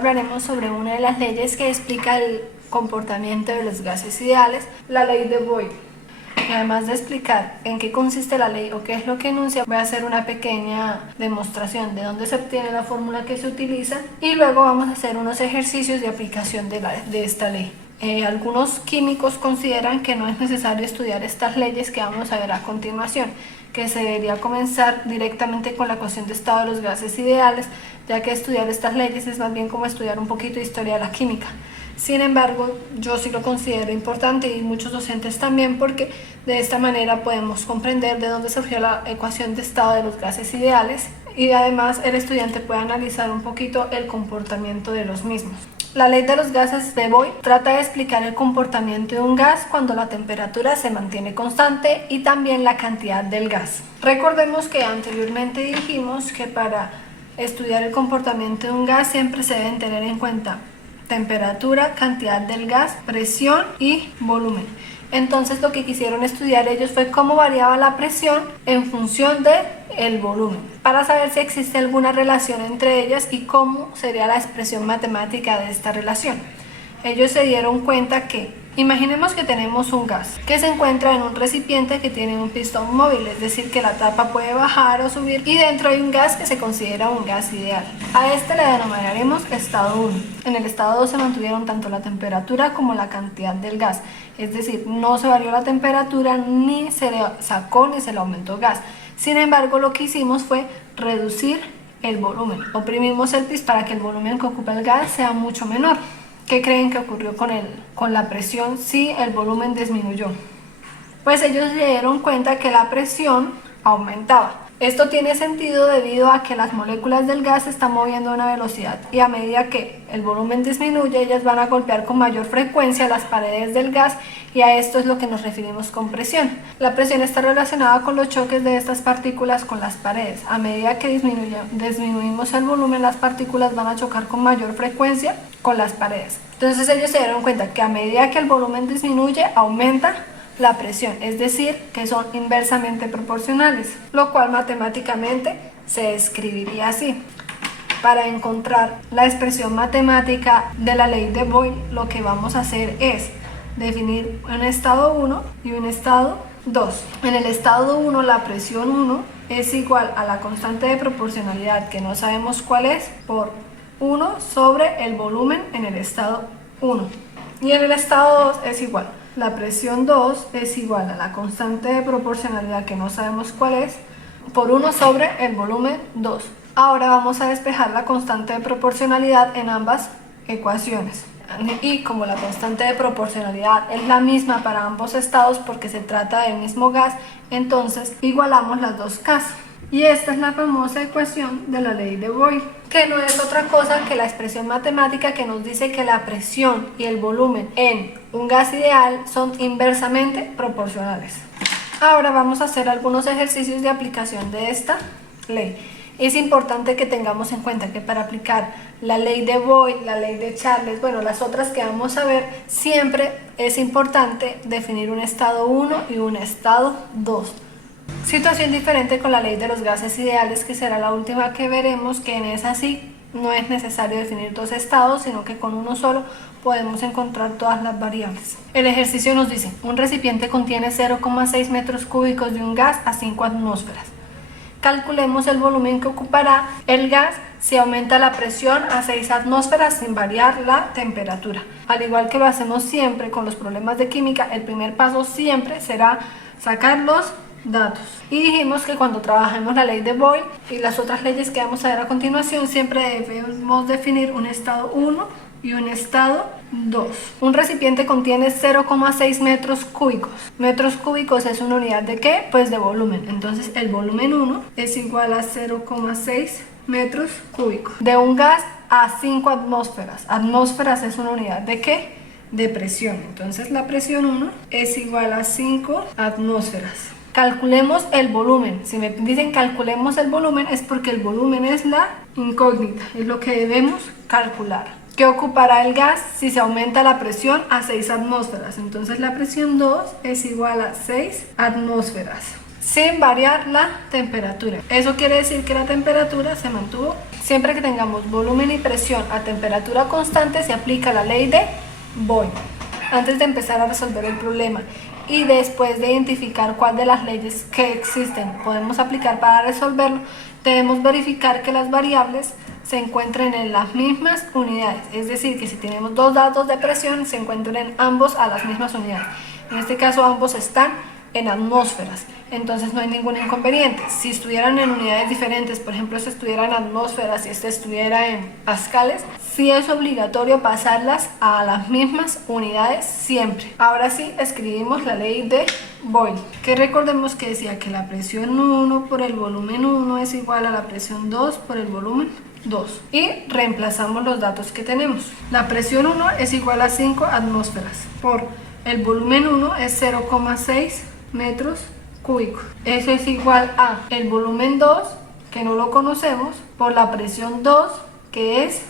hablaremos sobre una de las leyes que explica el comportamiento de los gases ideales, la ley de Boyle. Y además de explicar en qué consiste la ley o qué es lo que enuncia, voy a hacer una pequeña demostración de dónde se obtiene la fórmula que se utiliza y luego vamos a hacer unos ejercicios de aplicación de esta ley. Algunos químicos consideran que no es necesario estudiar estas leyes que vamos a ver a continuación, que se debería comenzar directamente con la ecuación de estado de los gases ideales, ya que estudiar estas leyes es más bien como estudiar un poquito de historia de la química. Sin embargo, yo sí lo considero importante y muchos docentes también, porque de esta manera podemos comprender de dónde surgió la ecuación de estado de los gases ideales y además el estudiante puede analizar un poquito el comportamiento de los mismos. La ley de los gases de Boyle trata de explicar el comportamiento de un gas cuando la temperatura se mantiene constante y también la cantidad del gas. Recordemos que anteriormente dijimos que para estudiar el comportamiento de un gas siempre se deben tener en cuenta temperatura, cantidad del gas, presión y volumen. Entonces lo que quisieron estudiar ellos fue cómo variaba la presión en función del volumen, para saber si existe alguna relación entre ellas y cómo sería la expresión matemática de esta relación. Ellos se dieron cuenta que, imaginemos que tenemos un gas que se encuentra en un recipiente que tiene un pistón móvil, es decir, que la tapa puede bajar o subir, y dentro hay un gas que se considera un gas ideal. A este le denominaremos estado 1. En el estado 2 se mantuvieron tanto la temperatura como la cantidad del gas, es decir, no se varió la temperatura, ni se le sacó ni se le aumentó gas. Sin embargo, lo que hicimos fue reducir el volumen. Oprimimos el pistón para que el volumen que ocupa el gas sea mucho menor. ¿Qué creen que ocurrió con la presión si el volumen disminuyó? Pues ellos se dieron cuenta que la presión aumentaba. Esto tiene sentido debido a que las moléculas del gas se están moviendo a una velocidad y a medida que el volumen disminuye, ellas van a golpear con mayor frecuencia las paredes del gas, y a esto es lo que nos referimos con presión. La presión está relacionada con los choques de estas partículas con las paredes. A medida que disminuimos el volumen, las partículas van a chocar con mayor frecuencia con las paredes. Entonces ellos se dieron cuenta que a medida que el volumen disminuye, aumenta la presión, es decir, que son inversamente proporcionales, lo cual matemáticamente se escribiría así. Para encontrar la expresión matemática de la ley de Boyle, lo que vamos a hacer es definir un estado 1 y un estado 2. En el estado 1, la presión 1 es igual a la constante de proporcionalidad, que no sabemos cuál es, por 1 sobre el volumen en el estado 1. Y en el estado 2 es igual. La presión 2 es igual a la constante de proporcionalidad, que no sabemos cuál es, por 1 sobre el volumen 2. Ahora vamos a despejar la constante de proporcionalidad en ambas ecuaciones. Y como la constante de proporcionalidad es la misma para ambos estados porque se trata del mismo gas, entonces igualamos las dos K. Y esta es la famosa ecuación de la ley de Boyle, que no es otra cosa que la expresión matemática que nos dice que la presión y el volumen en un gas ideal son inversamente proporcionales. Ahora vamos a hacer algunos ejercicios de aplicación de esta ley. Es importante que tengamos en cuenta que para aplicar la ley de Boyle, la ley de Charles, bueno, las otras que vamos a ver, siempre es importante definir un estado 1 y un estado 2. Situación diferente con la ley de los gases ideales, que será la última que veremos, que en esa sí no es necesario definir dos estados, sino que con uno solo podemos encontrar todas las variables. El ejercicio nos dice, un recipiente contiene 0,6 metros cúbicos de un gas a 5 atmósferas. Calculemos el volumen que ocupará el gas si aumenta la presión a 6 atmósferas sin variar la temperatura. Al igual que lo hacemos siempre con los problemas de química, el primer paso siempre será sacar los datos. Y dijimos que cuando trabajemos la ley de Boyle y las otras leyes que vamos a ver a continuación, siempre debemos definir un estado 1 y un estado 2. Un recipiente contiene 0,6 metros cúbicos. Metros cúbicos es una unidad ¿de qué? Pues de volumen. Entonces el volumen 1 es igual a 0,6 metros cúbicos de un gas a 5 atmósferas. Atmósferas es una unidad ¿de qué? De presión. Entonces la presión 1 es igual a 5 atmósferas. Calculemos el volumen. Si me dicen calculemos el volumen, es porque el volumen es la incógnita, es lo que debemos calcular. ¿Qué ocupará el gas si se aumenta la presión a 6 atmósferas? Entonces la presión 2 es igual a 6 atmósferas. sin variar la temperatura. Eso quiere decir que la temperatura se mantuvo. Siempre que tengamos volumen y presión a temperatura constante se aplica la ley de Boyle. Antes de empezar a resolver el problema y después de identificar cuál de las leyes que existen podemos aplicar para resolverlo, debemos verificar que las variables se encuentren en las mismas unidades. Es decir, que si tenemos dos datos de presión se encuentren ambos a las mismas unidades. En este caso ambos están en atmósferas, entonces no hay ningún inconveniente. Si estuvieran en unidades diferentes, por ejemplo, este estuviera en atmósferas y este estuviera en pascales, sí es obligatorio pasarlas a las mismas unidades siempre. Ahora sí, escribimos la ley de Boyle, que recordemos que decía que la presión 1 por el volumen 1 es igual a la presión 2 por el volumen 2. Y reemplazamos los datos que tenemos. La presión 1 es igual a 5 atmósferas por el volumen 1 es 0,6 metros cúbicos. Eso es igual a el volumen 2, que no lo conocemos, por la presión 2, que es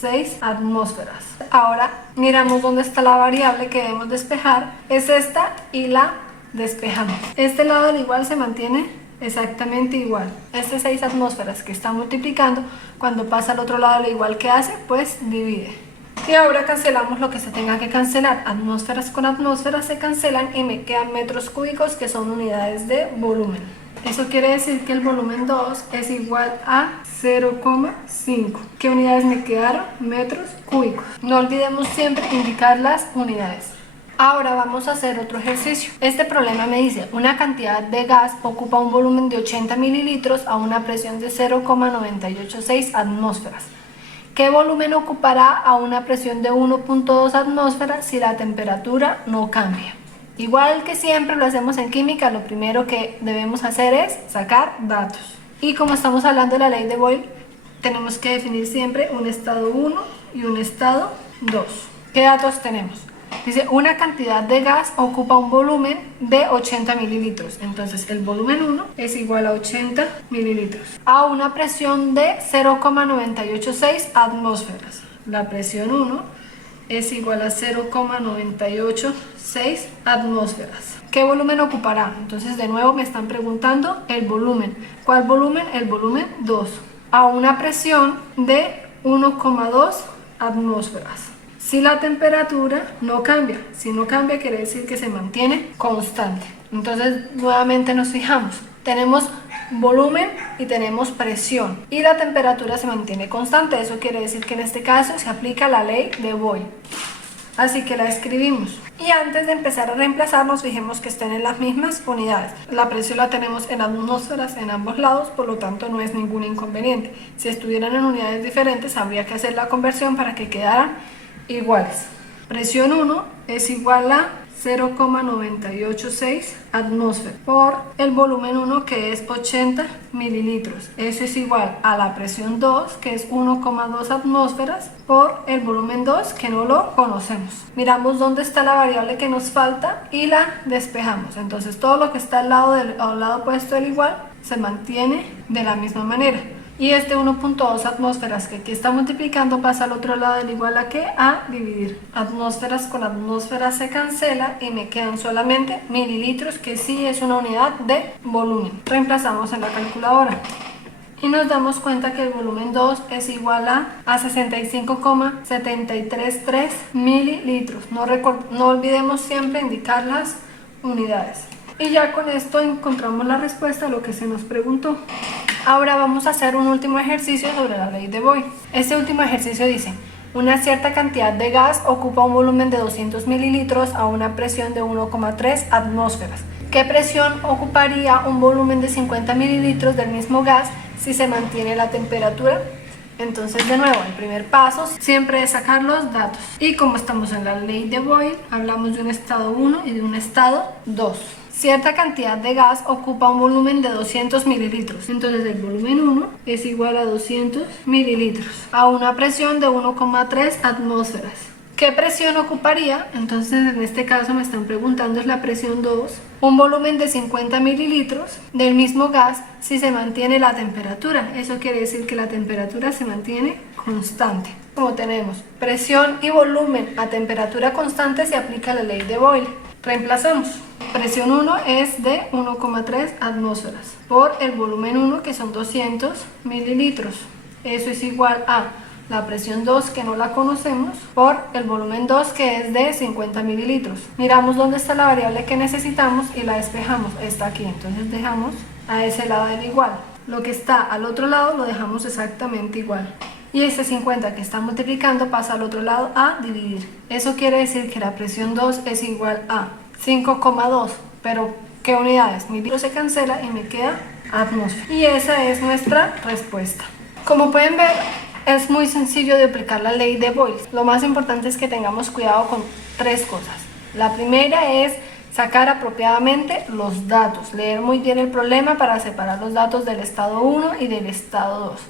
6 atmósferas. Ahora miramos dónde está la variable que debemos despejar. Es esta y la despejamos. Este lado al igual se mantiene exactamente igual. Este 6 atmósferas que está multiplicando, cuando pasa al otro lado al igual que hace, pues divide. Y ahora cancelamos lo que se tenga que cancelar. Atmósferas con atmósferas se cancelan y me quedan metros cúbicos, que son unidades de volumen. Eso quiere decir que el volumen 2 es igual a 0,5. ¿Qué unidades me quedaron? Metros cúbicos. No olvidemos siempre indicar las unidades. Ahora vamos a hacer otro ejercicio. Este problema me dice: una cantidad de gas ocupa un volumen de 80 mililitros a una presión de 0,986 atmósferas. ¿Qué volumen ocupará a una presión de 1,2 atmósferas si la temperatura no cambia? Igual que siempre lo hacemos en química, lo primero que debemos hacer es sacar datos. Y como estamos hablando de la ley de Boyle, tenemos que definir siempre un estado 1 y un estado 2. ¿Qué datos tenemos? Dice, una cantidad de gas ocupa un volumen de 80 mililitros. Entonces el volumen 1 es igual a 80 mililitros a una presión de 0,986 atmósferas. La presión 1 es igual a 0,986 atmósferas. ¿Qué volumen ocupará? Entonces de nuevo me están preguntando el volumen. ¿Cuál volumen? El volumen 2 a una presión de 1,2 atmósferas. Si la temperatura no cambia, si no cambia quiere decir que se mantiene constante. Entonces nuevamente nos fijamos, tenemos volumen y tenemos presión y la temperatura se mantiene constante. Eso quiere decir que en este caso se aplica la ley de Boyle. Así que la escribimos. Y antes de empezar a reemplazar, nos fijemos que estén en las mismas unidades. La presión la tenemos en atmósferas en ambos lados, por lo tanto no es ningún inconveniente. Si estuvieran en unidades diferentes, habría que hacer la conversión para que quedaran iguales. Presión 1 es igual a 0,986 atmósferas por el volumen 1, que es 80 mililitros. Eso es igual a la presión 2, que es 1,2 atmósferas por el volumen 2, que no lo conocemos. Miramos dónde está la variable que nos falta y la despejamos. Entonces todo lo que está al lado opuesto del igual se mantiene de la misma manera. Y este 1,2 atmósferas que aquí está multiplicando pasa al otro lado del igual a ¿qué? A dividir. Atmósferas con atmósferas se cancela y me quedan solamente mililitros, que sí es una unidad de volumen. Reemplazamos en la calculadora y nos damos cuenta que el volumen 2 es igual a 65,733 mililitros. No olvidemos siempre indicar las unidades. Y ya con esto encontramos la respuesta a lo que se nos preguntó. Ahora vamos a hacer un último ejercicio sobre la ley de Boyle. Este último ejercicio dice: una cierta cantidad de gas ocupa un volumen de 200 mililitros a una presión de 1,3 atmósferas. ¿Qué presión ocuparía un volumen de 50 mililitros del mismo gas si se mantiene la temperatura? Entonces, de nuevo, el primer paso siempre es sacar los datos. Y como estamos en la ley de Boyle, hablamos de un estado 1 y de un estado 2. Cierta cantidad de gas ocupa un volumen de 200 mililitros. Entonces el volumen 1 es igual a 200 mililitros a una presión de 1,3 atmósferas. ¿Qué presión ocuparía? Entonces en este caso me están preguntando es la presión 2. Un volumen de 50 mililitros del mismo gas si se mantiene la temperatura. Eso quiere decir que la temperatura se mantiene constante. Como tenemos presión y volumen a temperatura constante, se aplica la ley de Boyle. Reemplazamos. Presión 1 es de 1,3 atmósferas por el volumen 1, que son 200 mililitros. Eso es igual a la presión 2, que no la conocemos, por el volumen 2, que es de 50 mililitros. Miramos dónde está la variable que necesitamos y la despejamos. Está aquí, entonces dejamos a ese lado del igual. Lo que está al otro lado lo dejamos exactamente igual. Y este 50 que está multiplicando pasa al otro lado a dividir. Eso quiere decir que la presión 2 es igual a 5,2. Pero, ¿qué unidades? Mi libro se cancela y me queda atmósfera. Y esa es nuestra respuesta. Como pueden ver, es muy sencillo de aplicar la ley de Boyle. Lo más importante es que tengamos cuidado con tres cosas. La primera es sacar apropiadamente los datos, leer muy bien el problema para separar los datos del estado 1 y del estado 2.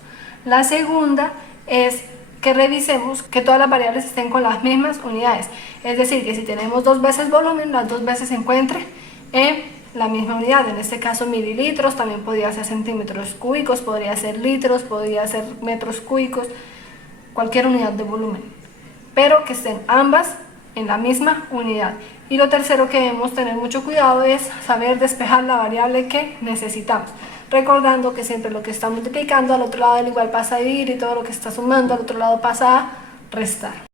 La segunda es que revisemos que todas las variables estén con las mismas unidades. Es decir, que si tenemos 2 veces volumen, las 2 veces se encuentren en la misma unidad. En este caso mililitros, también podría ser centímetros cúbicos, podría ser litros, podría ser metros cúbicos, cualquier unidad de volumen, pero que estén ambas en la misma unidad. Y lo tercero que debemos tener mucho cuidado es saber despejar la variable que necesitamos, recordando que siempre lo que está multiplicando al otro lado del igual pasa a dividir y todo lo que está sumando al otro lado pasa a restar.